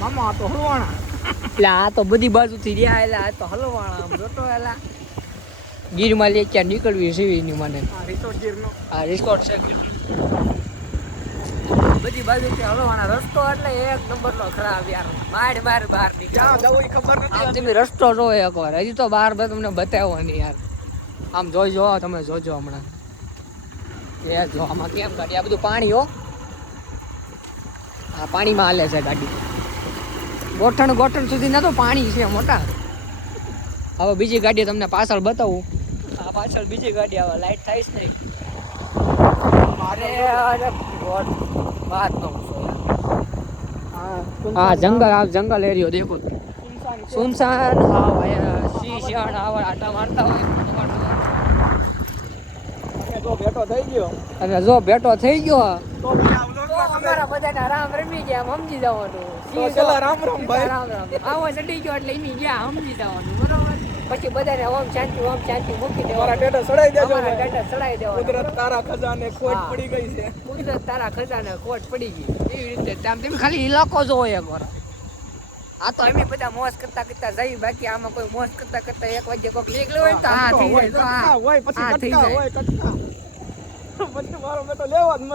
મામા આ તો હલવાણા. એટલે આ તો બધી બાજુથી રહ્યા એટલે આ તો હલવાણા આમ જોતો એલા ગીરમાં લે ક્યાં નીકળવી છે એની મને આ રિસોર્ટ ગીરનો. આ રિસ્કોટ છે બધી બાજુથી હલવાણા રસ્તો એટલે એક નંબરનો ખરાબ યાર બહાર ક્યાં નીકળો જવું એ ખબર નથી. આમ તમે રસ્તો જોવો એકવાર હજી તો બહાર તમને બતાવ્યો નહીં યાર આમ જોઈજો તમે જોજો હમણાં એ જો આમાં કેમ ગાડી આ બધું પાણી હો આ પાણીમાં હાલે છે ગાડી ગોઠણ સુધી ના તો પાણી છે મોટા હવે બીજી ગાડી તમને પાછળ બતાવું આ પાછળ બીજી ગાડી આવે લાઈટ થાય જ નહીં અરે વાત ન હા જંગલ એરિયો દેખો સુનસાન હા સિંહ શિયાળ આવા આટા મારતા હોય અને જો ભેટો થઈ ગયો તો અમારા બધાના રામ રમી ગયા એમ સમજી જવાનું રામ ભાઈ. રામ આવો ચડી ગયો એટલે એની ગયા સમજી જવાનું બરોબર પછી બધાને ઓમ શાંતિ મૂકી મારા દેવાનું ટેટા સડાઈ દેજો. અમારા ગાડા ચડાઈ દેવાનું કુદરત તારા ખજાને ખોટ હા. પડી ગઈ છે. કુદરત તારા ખજાને ખોટ પડી ગઈ એવી રીતે તમે ખાલી ઇલાકો જોવો એકવાર આ તો અમે બધા મોજ કરતા જઈ બાકી આમાં કોઈ મોજ કરતા 1 વાગ્યે કોઈક નીકળ્યો હોય ને તો આ થઈ જાય તો આ હોય પછી આ થઈ કટકા જાય. હોય કટકા. પછી મારો બેટો લેવા જ